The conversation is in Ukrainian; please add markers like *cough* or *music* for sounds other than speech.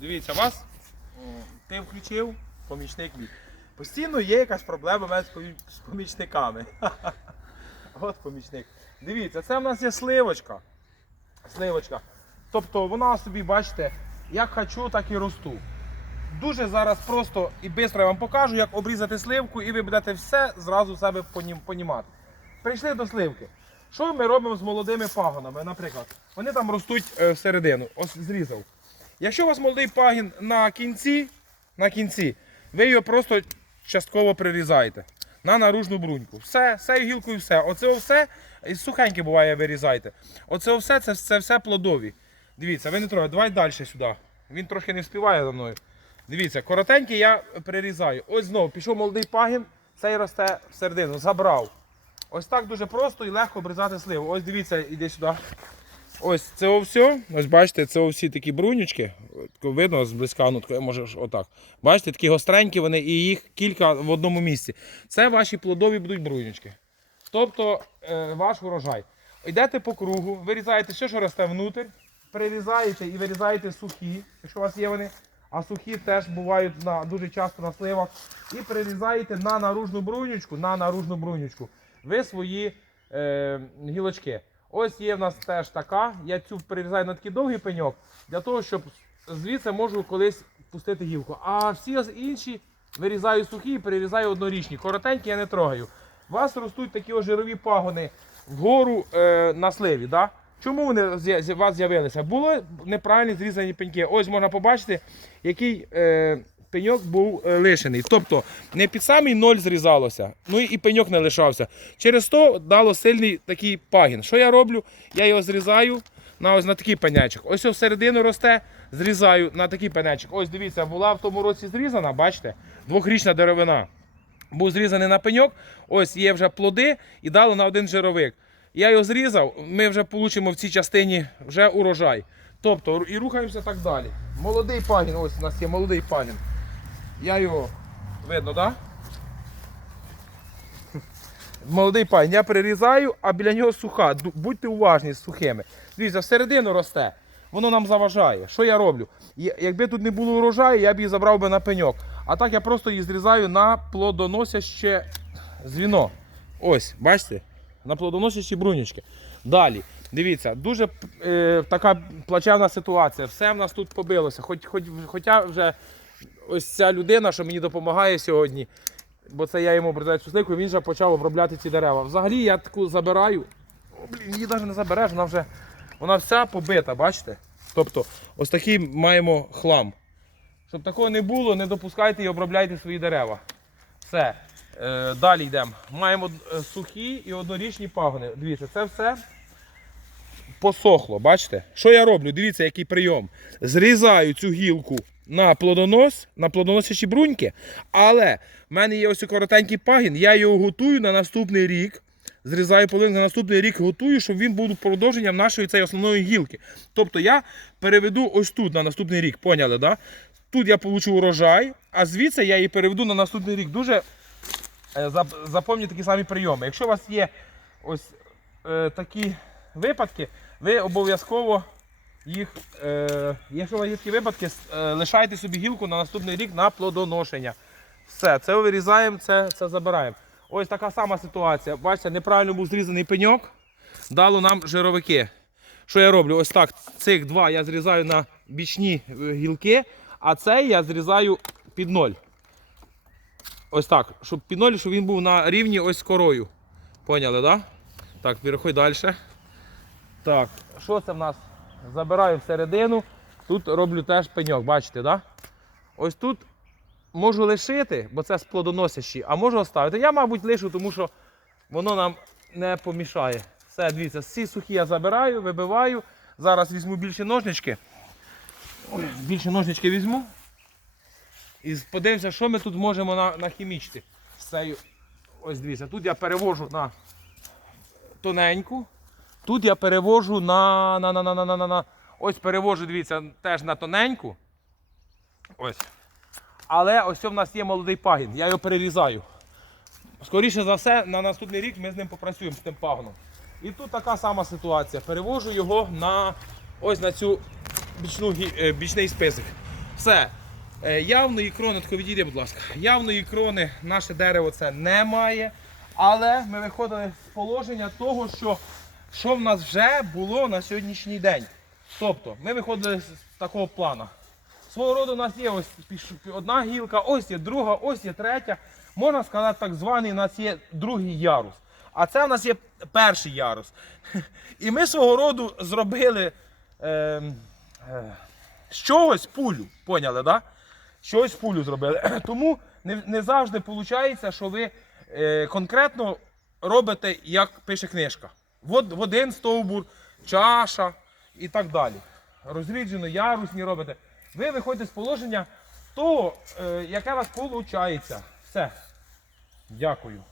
Дивіться, вас ти включив помічник мій. Постійно є якась проблема з помічниками. *laughs* От помічник. Дивіться, це в нас є сливочка. Сливочка. Тобто вона собі, бачите, як хочу, так і росту. Дуже зараз просто і швидко я вам покажу, як обрізати сливку, і ви будете все зразу себе понімати. Прийшли до сливки. Що ми робимо з молодими пагонами? Наприклад, вони там ростуть е, всередину. Ось зрізав. Якщо у вас молодий пагін на кінці, на кінці, ви його просто частково прирізаєте на наружну бруньку. Все, все гілкою все. Оце все, сухеньке буває, вирізайте. Оце все, це, це все плодові. Дивіться, ви не троє, давай далі сюди. Він трохи не вспіває за мною. Дивіться, коротенький я прирізаю. Ось знову пішов молодий пагін, цей росте всередину, забрав. Ось так дуже просто і легко обрізати сливу. Ось дивіться, іди сюди. Ось це все. Ось бачите, це всі такі брунючки. Видно зблизька, ну тако, може отак. Бачите, такі гостренькі вони і їх кілька в одному місці. Це ваші плодові будуть брунючки. Тобто е, ваш урожай. Йдете по кругу, вирізаєте все, що росте внутрь, прирізаєте і вирізаєте сухі, якщо у вас є вони. А сухі теж бувають на, дуже часто на сливах. І прирізаєте на наружну брунючку, на наружну брунючку. Ви свої е, гілочки. Ось є в нас теж така. Я цю прирізаю на такий довгий пеньок, для того, щоб звідси можу колись пустити гілку. А всі інші вирізаю сухі і прирізаю однорічні. Коротенькі я не трогаю. У вас ростуть такі ось жирові пагони вгору е, на сливі. Да? Чому вони у вас з'явилися? Були неправильні зрізані пеньки. Ось можна побачити, який е, пеньок був е, лишений. Тобто не під самий ноль зрізалося, ну і пеньок не лишався. Через то дало сильний такий пагін. Що я роблю? Я його зрізаю на ось на такий пенячок. Ось ось всередину росте, зрізаю на такий пенячок. Ось дивіться, була в тому році зрізана, бачите? Двохрічна деревина. Був зрізаний на пеньок, ось є вже плоди і дали на один жировик. Я його зрізав, ми вже получимо в цій частині вже урожай. Тобто і рухаємося так далі. Молодий пагін, ось у нас є молодий пагін. Я його видно, так? Да? Молодий пагін, я перерізаю, а біля нього суха. Будьте уважні з сухими. Дивіться, всередину росте. Воно нам заважає. Що я роблю? Якби тут не було урожаю, я б її забрав би на пеньок. А так я просто її зрізаю на плодоносяще звіно. Ось, бачите? На плодоносячі брунючки. Далі, дивіться, дуже е, така плачевна ситуація. Все в нас тут побилося. Хоч, хоч, хоча вже ось ця людина, що мені допомагає сьогодні, бо це я йому обрізаю цю сливку, він вже почав обробляти ці дерева. Взагалі я таку забираю. О, блін, її навіть не забереш, вона вже вона вся побита, бачите? Тобто, ось такий маємо хлам. Щоб такого не було, не допускайте і обробляйте свої дерева. Все. Е, далі йдемо. Маємо е, сухі і однорічні пагони. Дивіться, це все посохло. Бачите? Що я роблю? Дивіться, який прийом. Зрізаю цю гілку на плодонос, на плодоносячі бруньки, але в мене є ось коротенький пагін, я його готую на наступний рік. Зрізаю половину на наступний рік готую, щоб він був продовженням нашої цієї основної гілки. Тобто я переведу ось тут на наступний рік, поняли, да? Тут я получу урожай, а звідси я її переведу на наступний рік. Дуже е, зап- запам'ятайте такі самі прийоми. Якщо у вас є ось е, такі випадки, ви обов'язково їх, е, якщо у вас є такі випадки, е, лишайте собі гілку на наступний рік на плодоношення. Все, це вирізаємо, це, це забираємо. Ось така сама ситуація. Бачите, неправильно був зрізаний пеньок, дало нам жировики. Що я роблю? Ось так. Цих два я зрізаю на бічні е, гілки, а цей я зрізаю під ноль. Ось так. Щоб під ноль, щоб він був на рівні ось корою. Поняли, так? Да? Так, переходь далі. Так, що це в нас? Забираю всередину. Тут роблю теж пеньок, бачите, да? Ось тут можу лишити, бо це з плодоносящі, а можу оставити. Я, мабуть, лишу, тому що воно нам не помішає. Все, дивіться, всі сухі я забираю, вибиваю. Зараз візьму більші ножнички. Ой, більше ножнички візьму. І подивимося, що ми тут можемо на, нахімічити. Ось дивіться, тут я перевожу на тоненьку. Тут я перевожу на. на, на, на, на, на, на. Ось перевожу, дивіться, теж на тоненьку. Ось. Але ось в нас є молодий пагін, я його перерізаю. Скоріше за все, на наступний рік ми з ним попрацюємо з тим пагоном. І тут така сама ситуація. Перевожу його на ось на цю бічну, е, бічний список. Все. Е, Явної крони, тако відійди, будь ласка. Явної крони наше дерево це не має. Але ми виходили з положення того, що, що в нас вже було на сьогоднішній день. Тобто, ми виходили з такого плану. Свого роду у нас є ось одна гілка, ось є друга, ось є третя. Можна сказати, так званий у нас є другий ярус. А це у нас є перший ярус. *laughs* І ми свого роду зробили е, е, з чогось пулю. Поняли, да? Чогось пулю зробили. *clears throat* Тому не, не завжди виходить, що ви е, конкретно робите, як пише книжка. В, один стовбур, чаша і так далі. Розріджено, ярусні робите. Ви виходите з положення того, е, яке у вас виходить. Все. Дякую.